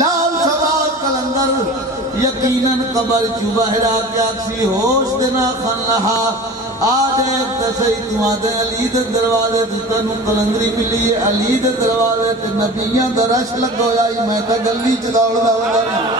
लाल सवाल कलंदर यकीनन कबर चुबहरा क्या सी होश देना खन लहा आदे तसई तुआदे अली दे दरवाजे ते तनु कलंदरी मिली है अली दे दरवाजे ते नबियां दा रश लगोया मैं तां गली च दौड़दा हुंदा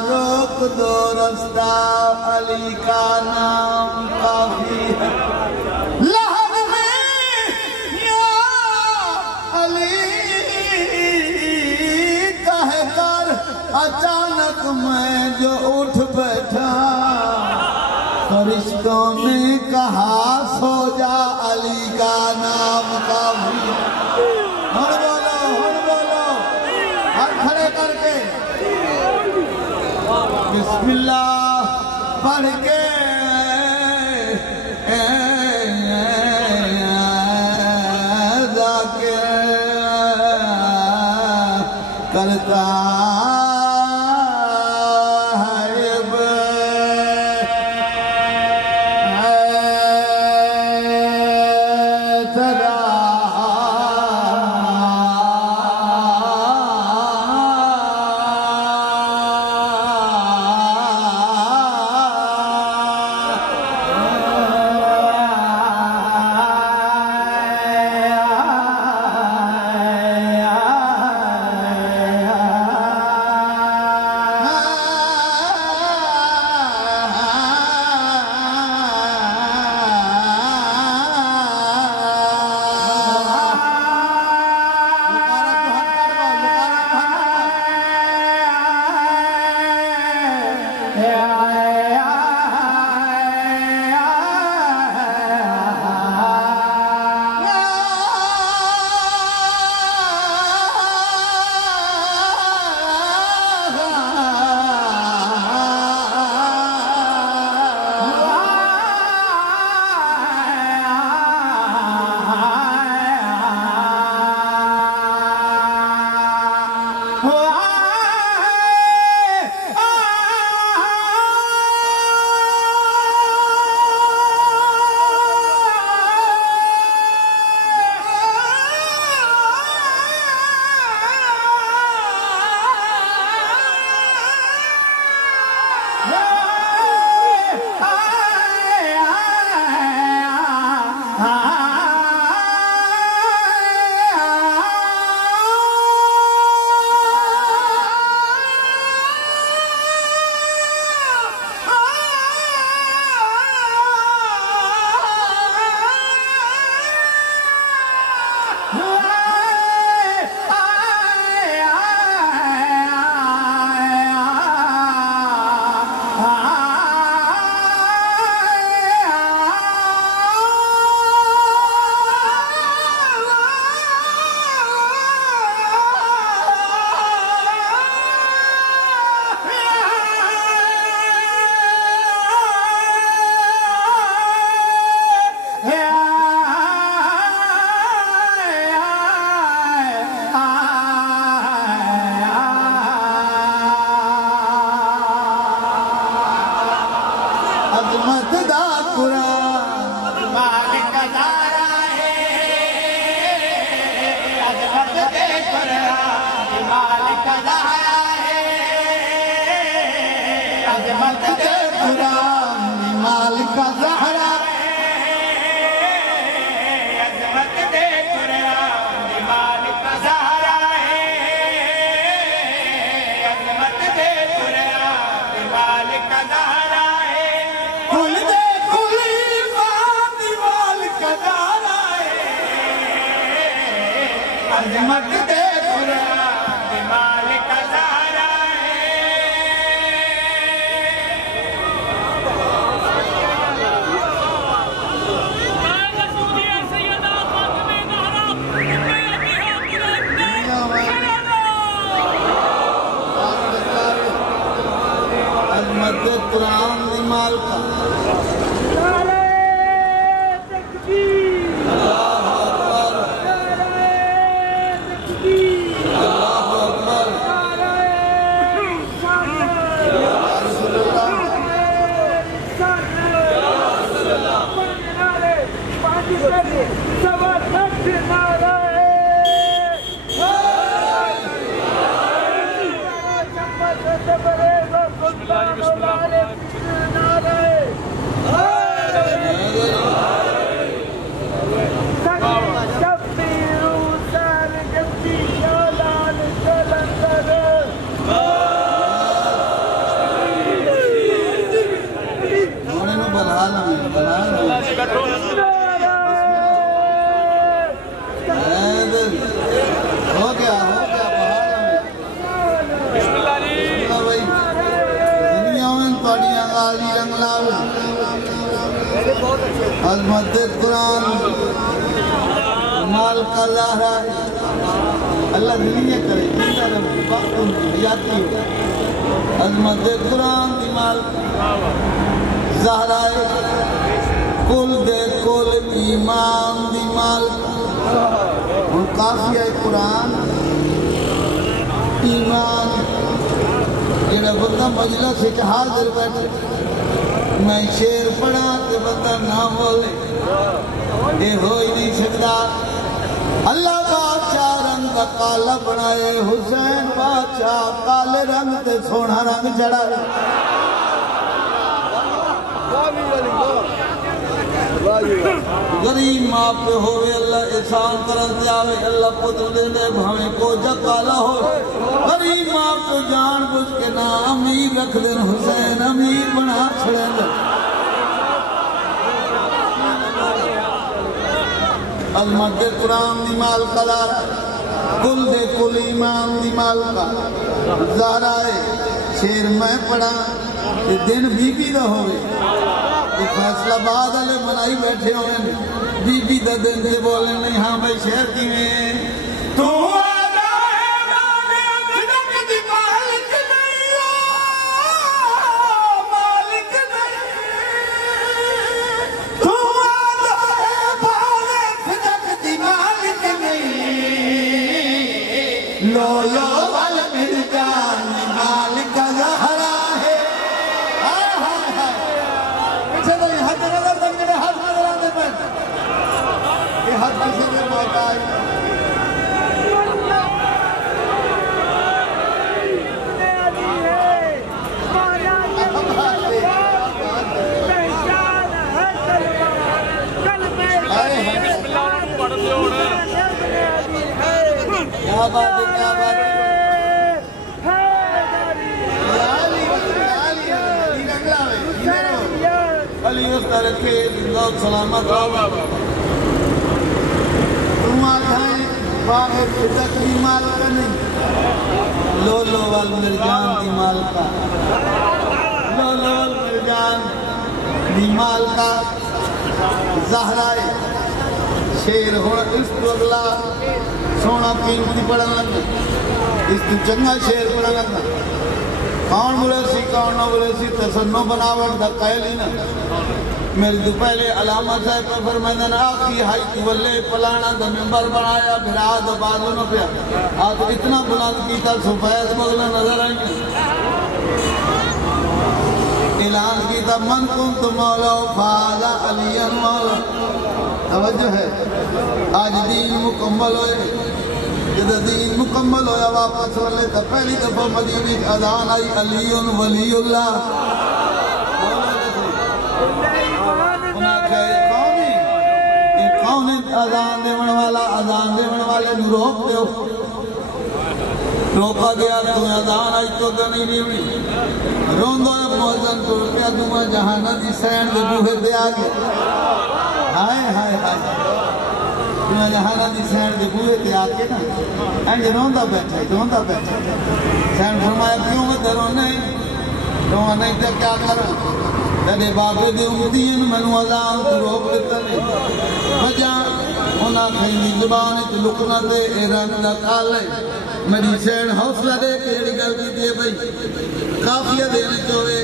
रोक दो रास्ता अली का नाम काफी है लहर में या अली कहकर अचानक मैं जो उठ बैठा फरिश्तों ने कहा सो जा अली का नाम काफी है हुण बोलो हाथ खड़े करके बिस्मिल्लाह पढ़ के जाके करता अजमत दे कुरान मालिक ज़हरा अजमत दे कुरान दी मालिका अज़मत कुरान माल का ज़हरा अल्लाह दुनिया करे अज़मत कुरान दी माल ज़हरा कुल दे कुल ईमान दी माल और काफी है कुरान ईमान जेड़ा बंदा मजलिस विच हाज़िर बैठे मैं शेर पढ़ा तो बंदा ना बोले ये हो ही नहीं सकता। अल्लाह बादशाह रंग का काला बनाए हुसैन बादशाह काले रंग ते सोना रंग चढ़ाए गरीब माँ पे होवे अल्लाह एहसान करन ते आवे अल्लाह पुत्र दे दे भावे को काला हो गरीब माँ पे जान बुझ के ना अमीर रख देन हुसैन अमीर बना छड़े अज़मत कुरान दी माल का कुल दे कुल ईमान दी माल का ज़हरा शेर मैं पढ़ा दिन बीबी दा होवे फैसलाबाद वाले मनाई बैठे हुए बीबी दा दिन से बोले नहीं हाँ भाई शेर किवें तू लो लो वाल मेरी जान मालिक ज़हरा है पीछे तो हाथ नजर तक मेरे हाथ नजर आते पर ये हाथ किसी ने मौका क्या बात है क्या बात अली उस तरह के जिंदा सलामत तुम आए बाहर फिदक की माल का नहीं लो लो वाल मिर्जान की माल का लो लो वाल मिर्जान की माल का ज़हरा शेर होना इस तो अगला सोना कीमती पढ़न लगा इस तो चंगा शेर पढ़न लगा कौन बोले सी कौन ना बोले सी तसन्नो बनावट दा कहल ही ना मेरे तो पहले अलामा साहब का फरमाया ना आखी हाई तू वल्ले पलाना दा मेंबर बनाया बिराद बाजू न पे आज इतना बुलंद कीता सुफैज बगला नजर आई ऐलान कीता मन कुंत मौला फाला अलियन मौला तवज्जो है आज दीन मुकम्मल होए जब दीन मुकम्मल होया वापस वाले तो पहली दफा मदीने की अजान आई अलीउन वलीउल्लाह कौन है अजान देवन वाले रोक दो रोका गया तो अजान आई तो नहीं निवड़ी रोंदो मौजन तो रुपया दूंगा जहाना दी सैन दे बूहे दे आ गए हाय हाय हाय मैं लहाना दी सैन दे बूहे ते आके ना इंज रोंदा बैठा सैन फरमाया क्यों मैं रोना तो क्या कर तेरे बाबे दे उम्मतीन मैनू अजान तू रोक दिता ने वजह उन्हां खैंदी जुबान च लुकना ते ए रंग दा काल है मेरी सैन हौसला दे के जेड़ी गल कीती है भाई काफिया देने चोवे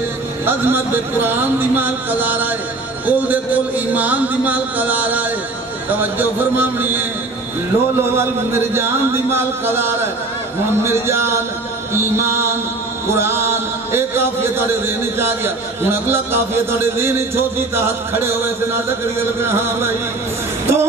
अजमत दे कुरान दी माल कलारा है कुल दे कुल ईमान दी माल कलारा है तवज्जो फरमावनी है लो वल मिर्जान दी माल कलारा है हुन मिर्जान ईमान कुरान एक काफिया तोड़े देने चा गया हुन अगला काफिया तोड़े देने छोटी ता हाथ खड़े होवे से ना करिए हाँ भाई तो